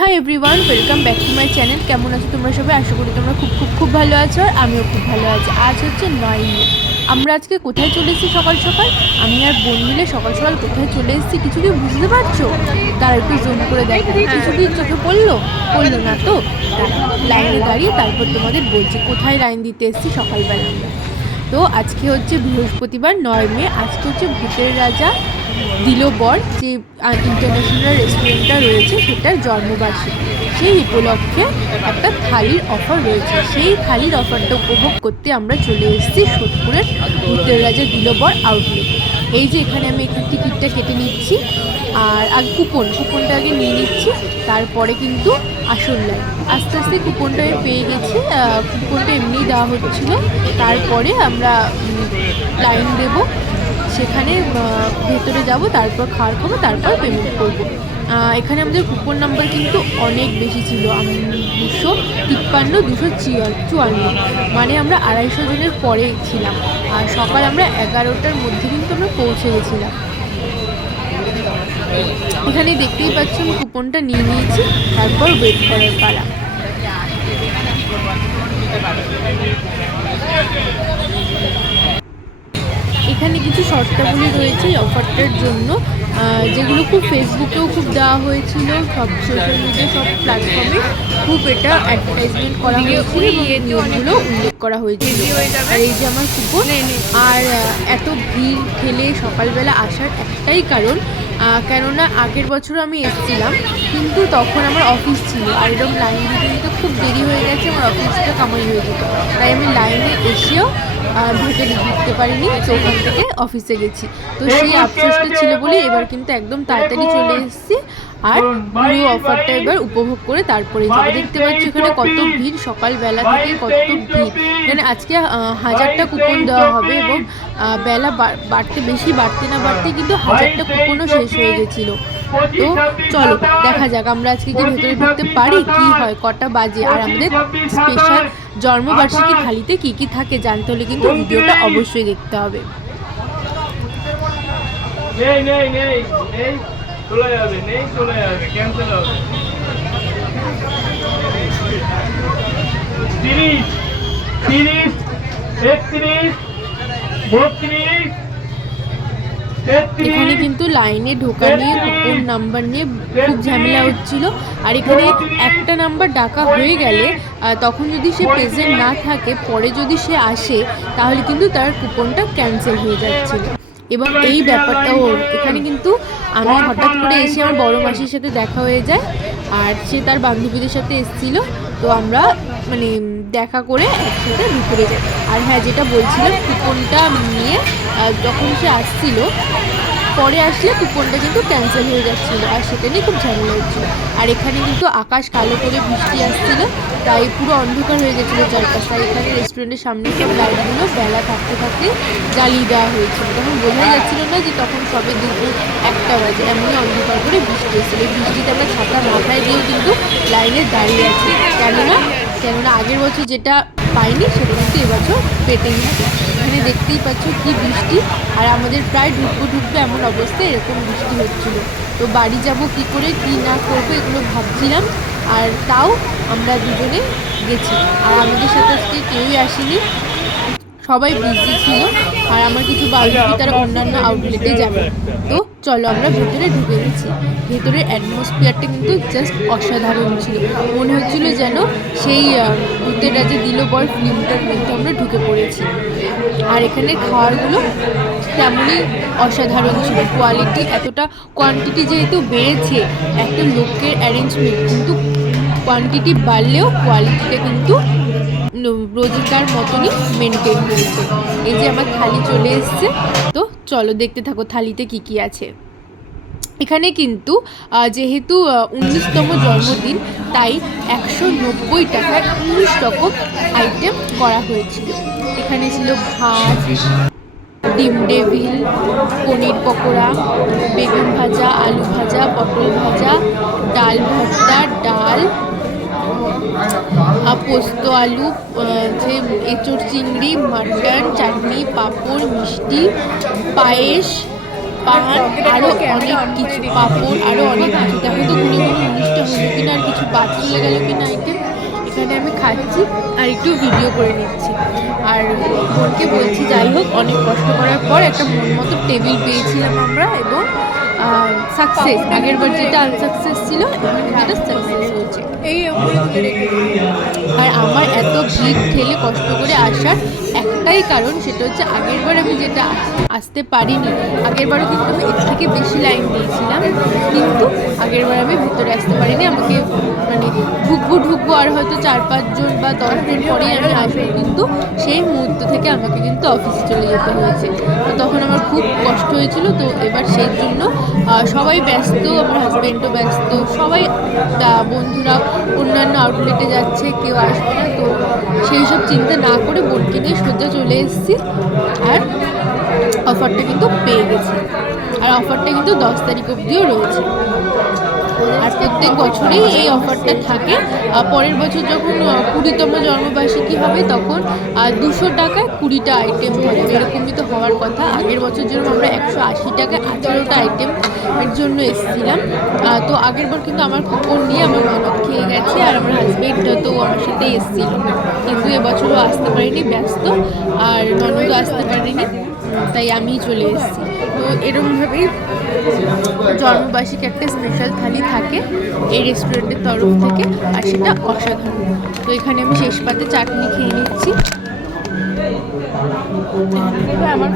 Hi everyone, welcome back to my channel. কেমন আছো তোমরা সবাই? আশা করি তোমরা খুব খুব খুব ভালো আছো, আর আমিও খুব ভালো আছি। আজ হচ্ছে 9 মে। আমরা আজকে কোথায় চলে এসেছি? সকাল সকাল আমি আর বোন মিলে সকাল সকাল কোথায় চলে এসেছি কিছু কি বুঝতে পারছো? তার একটু জুম করে দেখো, কিছু কি চোখে পড়লো না তো? লাইনে দাঁড়িয়ে তারপর তোমাদের বলছি কোথায় লাইন দিতে এসেছি সকালবেলা আমরা। তো আজকে হচ্ছে বৃহস্পতিবার 9 মে। আজকে হচ্ছে ভূতের রাজা দিল বর যে ইন্টারন্যাশনাল রেস্টুরেন্টটা রয়েছে সেটার জন্মবার্ষিকী। সেই উপলক্ষে একটা থালির অফার রয়েছে, সেই থালির অফারটা উপভোগ করতে আমরা চলে এসেছি সোদপুরের ভূতের রাজা দিল বর আউটলেটে। এই যে এখানে আমি এখানে টিকিটটা কেটে নিচ্ছি, আর আগে কুপনটা আগে নিয়ে নিচ্ছি, তারপরে কিন্তু আসল লাইন। আস্তে আস্তে কুপনটা পেয়ে গেছি, কুপনটা এমনিই দেওয়া হচ্ছিল। তারপরে আমরা লাইন দেবো, সেখানে ভেতরে যাব, তারপর খাওয়ার খাবো, তারপর পেমেন্ট করবো। এখানে আমাদের কুপন নাম্বার কিন্তু অনেক বেশি ছিল, 253, মানে আমরা 250 জনের পরে ছিলাম। আর সকাল আমরা 11টার মধ্যে কিন্তু আমরা পৌঁছে গেছিলাম। এখানে দেখতেই পাচ্ছ আমি কুপনটা নিয়ে নিয়েছি, তারপর ওয়েট করার পালা। এখানে কিছু শর্তাবলী রয়েছে এই অফারটার জন্য, যেগুলো খুব ফেসবুকেও খুব দেওয়া হয়েছিল, সব সোশ্যাল মিডিয়া সব প্ল্যাটফর্মে খুব এটা অ্যাডভার্টাইজমেন্ট করা হয়েছিল এবং নিয়মগুলো উল্লেখ করা হয়েছিল। আর এই যে আমার কুপন। আর এত ভিড় ঠেলে সকালবেলা আসার একটাই কারণ, কেননা আগের বছরও আমি এসেছিলাম, কিন্তু তখন আমার অফিস ছিল, আর এরকম লাইন দিতে দিতে খুব দেরি হয়ে গেছে, আমার অফিসটা কামাই হয়ে যেত। তাই আমি লাইনে এসেও ভেতরে ঢুকতে পারিনি, তো ওখান থেকে অফিসে গেছি। তো সেই আফসোসটা ছিল বলে এবার কিন্তু একদম তাড়াতাড়ি চলে এসেছি, আর পুরো অফারটা এবার উপভোগ করে তারপরে যাবো। দেখতে পাচ্ছি এখানে কত ভিড়, সকালবেলা থেকে কত ভিড়। এখানে আজকে 1000টা কুপন দেওয়া হবে, এবং বেলা বাড়তে না বাড়তে কিন্তু 1000টা কুপনও শেষ হয়ে গেছিলো। তো চলো দেখা যাক আমরা আজকে কি ভেতরে ঢুকতে পারি, কি হয়, কটা বাজে, আর আমাদের স্পেশাল জন্মবার্ষিকী থালিতে কি কি থাকে জানতে হলে কিন্তু ভিডিওটা অবশ্যই দেখতে হবে। চলে যাবে ক্যান্সেল হবে। 30, 31, 32। এখানে কিন্তু লাইনে ঢোকা নিয়ে কুপন নাম্বার নিয়ে খুব ঝামেলা হচ্ছিল। আর এখানে একটা নাম্বার ডাকা হয়ে গেলে তখন যদি সে প্রেজেন্ট না থাকে, পরে যদি সে আসে, তাহলে কিন্তু তার কুপনটা ক্যান্সেল হয়ে যাচ্ছিল। এবং এই ব্যাপারটাও এখানে কিন্তু আমি হঠাৎ করে এসে আমার বড় মাসির সাথে দেখা হয়ে যায়, আর সে তার বান্ধবীদের সাথে এসেছিলো, তো আমরা মানে দেখা করে একসাথে ভিতরে যাই। আর হ্যাঁ, যেটা বলছিলাম, কুপনটা নিয়ে যখন সে আসছিল, পরে আসলে কুপনটা কিন্তু ক্যান্সেল হয়ে যাচ্ছিলো, আর সেটা নিয়ে খুব ঝামেলা হচ্ছিলো। আর এখানে কিন্তু আকাশ কালো করে বৃষ্টি আসছিল, তাই পুরো অন্ধকার হয়ে গেছিলো চারপাশে। আর এখানে রেস্টুরেন্টের সামনে সব লাইটগুলো বেলা থাকতে থাকতে জ্বালিয়ে দেওয়া হয়েছিল, তখন বোঝাই যাচ্ছিল না যে তখন সবে দুপুর 1টা বাজে, এমনই অন্ধকার করে বৃষ্টি এসেছিলো। এই বৃষ্টিতে আমরা ছাতা মাথায় দিয়েও কিন্তু লাইনে দাঁড়িয়ে আছি, কেননা আগের বছর যেটা পাইনি সেটা কিন্তু এবছর পেতেই হবে। এখানে দেখতেই পাচ্ছ কি বৃষ্টি, আর আমাদের প্রায় ঢুকবো এমন অবস্থায় এরকম বৃষ্টি হচ্ছিলো। তো বাড়ি যাব কি করে, কি না করবো এগুলো ভাবছিলাম, আর তাও আমরা দুজনে গেছি। আর আমাদের সাথে আজকে কেউই আসেনি, সবাই বিজি ছিল, আর আমার কিছু বান্ধবী তারা অন্যান্য আউটলেটে যাবে। তো চলো আমরা ভেতরে ঢুকে গেছি। ভেতরের অ্যাটমসফিয়ারটা কিন্তু জাস্ট অসাধারণ ছিল, মনে হচ্ছিল যেন সেই ভূতের রাজা দিল বর ফিল্মটার মধ্যে আমরা ঢুকে পড়েছি। আর এখানে খাবারগুলো তেমনই অসাধারণ ছিল, কোয়ালিটি এতটা, কোয়ান্টিটি যেহেতু বেড়েছে, একটা লোকের অ্যারেঞ্জমেন্ট, কিন্তু কোয়ান্টিটি বাড়লেও কোয়ালিটিটা কিন্তু রোজকার মতনই মেনটেন করেছে। এই যে আমার থালি চলে এসছে, তো চলো দেখতে থাকো থালিতে কি কি আছে। এখানে কিন্তু যেহেতু 19তম জন্মদিন, তাই 190 টাকায় 19 রকম আইটেম করা হয়েছিল। এখানে ছিল ভাত, ডিম ডেভিল, পনির পকোড়া, বেগুন ভাজা, আলু ভাজা, পটল ভাজা, ডাল ভর্তা, ডাল, পোস্ত আলু, যে এঁচোড় চিংড়ি, মাটন, চাটনি, পাঁপড়, মিষ্টি, পায়েস, পান, আরও অনেক কিছু পাঁপড়, আরও অনেক কিছু। দেখো তো গুনে গুনে 19টা হলো কিনা, আর কিছু বাদ চলে গেল কিনা আইটেম। এখানে আমি খাচ্ছি আর একটু ভিডিও করে নিচ্ছি। আর বোনকে বলছি যাই হোক অনেক কষ্ট করার পর একটা মন মতো টেবিল পেয়েছিলাম আমরা, এবং সাকসেস। আগের বার যেটা আনসাকসেস ছিল, এবার যেটা সাকসেস হয়েছে। আর আমার এত ভিড় ঠেলে কষ্ট করে আসার একটাই কারণ, সেটা হচ্ছে আগের বার আমি যেটা আসতে পারিনি। আগের বারও কিন্তু আমি এর থেকে বেশি লাইন দিয়েছিলাম, কিন্তু আগের বার আমি ভেতরে আসতে পারিনি। আমাকে মানে ঢুকবো আর হয়তো 4-5 জন বা 10 জন পরেই আমি আসবো, কিন্তু সেই মুহূর্ত থেকে আমাকে কিন্তু অফিসে চলে যেতে হয়েছে। তো তখন আমার খুব কষ্ট হয়েছিল। তো এবার সেই জন্য সবাই ব্যস্ত, আমার হাজব্যান্ডও ব্যস্ত, সবাই বন্ধুরা অন্যান্য আউটলেটে যাচ্ছে, কেউ আসবে না। তো সেই সব চিন্তা না করে বোনকে নিয়ে সোজা চলে এসেছি, আর অফারটা কিন্তু পেয়ে গেছি। আর অফারটা কিন্তু 10 তারিখ অবধিও রয়েছে। আর প্রত্যেক বছরেই এই অফারটা থাকে। পরের বছর যখন 20তম জন্মবার্ষিকী হবে, তখন 200 টাকায় 20টা আইটেম থাকবে। এরকমই তো হওয়ার কথা। আগের বছর যেরকম আমরা 180 টাকায় 18টা আইটেমের জন্য এসেছিলাম। তো আগের বার কিন্তু আমার কুপন নিয়ে আমার ননদ খেয়ে গেছে, আর আমার হাজবেন্ড তো আমার সাথেই এসেছিল, কিন্তু এবছরও আসতে পারিনি, ব্যস্ত, আর ননদও আসতে পারিনি, তাই আমিই চলে এসেছি। তো এরকমভাবেই জন্মবার্ষিকী একটা স্পেশাল থালি থাকে এই রেস্টুরেন্টের তরফ থেকে, আর সেটা অসাধারণ। তো এখানে আমি শেষ পাতে চাটনি খেয়ে নিচ্ছি। আমার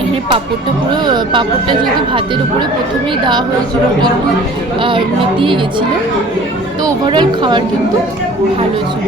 এখানে পাঁপড়টা যেহেতু ভাতের উপরে প্রথমেই দেওয়া হয়েছিল, একটু মিটিয়ে গেছিলো। তো ওভারঅল খাবার কিন্তু ভালো ছিল।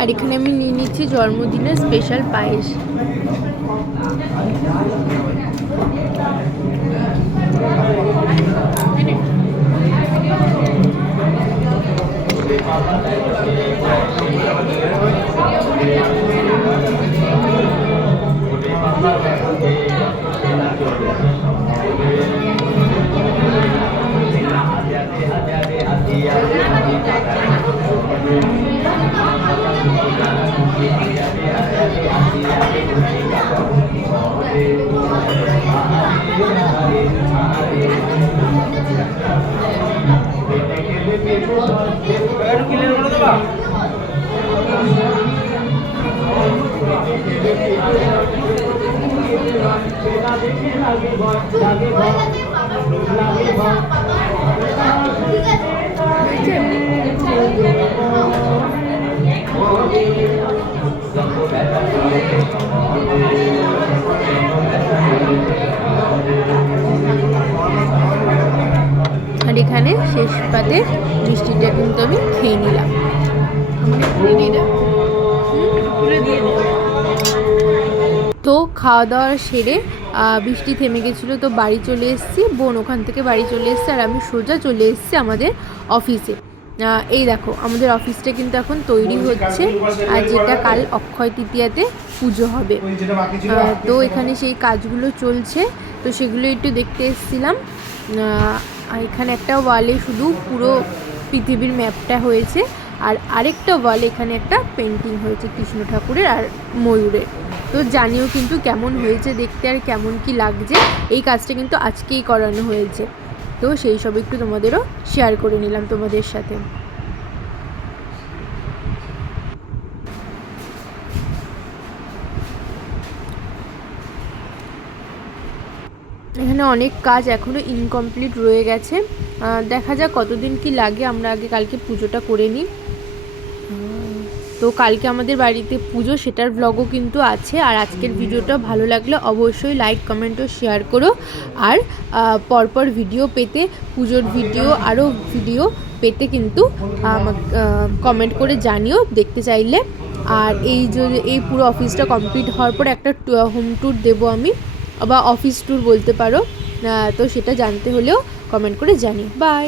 আর এখানে আমি নিয়ে নিচ্ছি জন্মদিনের স্পেশাল পায়েস। আর এখানে শেষ পাতে মিষ্টিটা কিন্তু আমি খেয়ে নিলাম। তো খাওয়া দাওয়া সেরে বৃষ্টি থেমে গেছিলো, তো বাড়ি চলে এসেছি। বোন ওখান থেকে বাড়ি চলে এসেছে, আর আমি সোজা চলে এসেছি আমাদের অফিসে। এই দেখো আমাদের অফিসটা কিন্তু এখন তৈরি হচ্ছে, আর যেটা কাল অক্ষয় তৃতীয়াতে পুজো হবে। তো এখানে সেই কাজগুলো চলছে, তো সেগুলো একটু দেখতে এসেছিলাম। এখানে একটা ওয়ালে শুধু পুরো পৃথিবীর ম্যাপটা হয়েছে, আর আরেকটা ওয়ালে এখানে একটা পেন্টিং হয়েছে কৃষ্ণ ঠাকুরের আর ময়ূরের। তো জানিও কিন্তু কেমন হয়েছে দেখতে আর কেমন কি লাগছে। এই কাজটা কিন্তু আজকেই করানো হয়েছে, তো সেই সব একটু তোমাদেরও শেয়ার করে নিলাম তোমাদের সাথে। এখানে অনেক কাজ এখনও ইনকমপ্লিট রয়ে গেছে, দেখা যাক কতদিন কি লাগে। আমরা আগে কালকে পুজোটা করে নিই। তো কালকে আমাদের বাড়িতে পুজো, সেটার ব্লগও কিন্তু আছে। আর আজকের ভিডিওটা ভালো লাগলে অবশ্যই লাইক কমেন্ট ও শেয়ার করো। আর পরপর ভিডিও পেতে পুজোর ভিডিও আরও ভিডিও পেতে কিন্তু কমেন্ট করে জানিও দেখতে চাইলে। আর এই পুরো অফিসটা কমপ্লিট হওয়ার পর একটা হোম ট্যুর দেবো আমি, বা অফিস ট্যুর বলতে পারো। তো সেটা জানতে হলেও কমেন্ট করে জানি। বাই।